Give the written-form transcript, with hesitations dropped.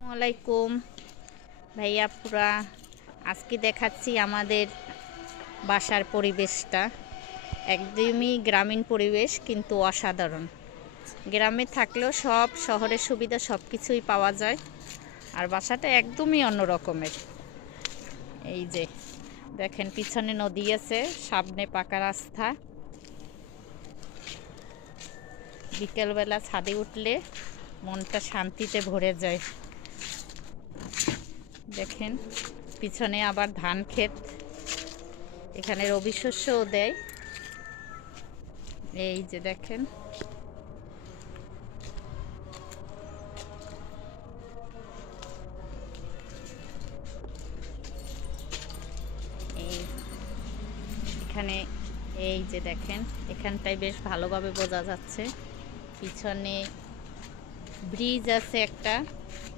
আসসালামাইকুম ভাইয়া পুরা আজকে দেখাচ্ছি আমাদের বাসার পরিবেশটা একদমই গ্রামীণ পরিবেশ কিন্তু অসাধারণ। গ্রামে থাকলেও সব শহরের সুবিধা সব কিছুই পাওয়া যায়, আর বাসাটা একদমই অন্য রকমের। এই যে দেখেন পিছনে নদী আছে, সামনে পাকা রাস্তা। বিকেলবেলা ছাদে উঠলে মনটা শান্তিতে ভরে যায়। দেখেন পিছনে আবার ধান ক্ষেত, এখানে রবি শস্যও দেয়। এই যে দেখেন এখানে, এই যে দেখেন এখানটায় বেশ ভালোভাবে বোঝা যাচ্ছে। পিছনে ব্রিজ আছে একটা,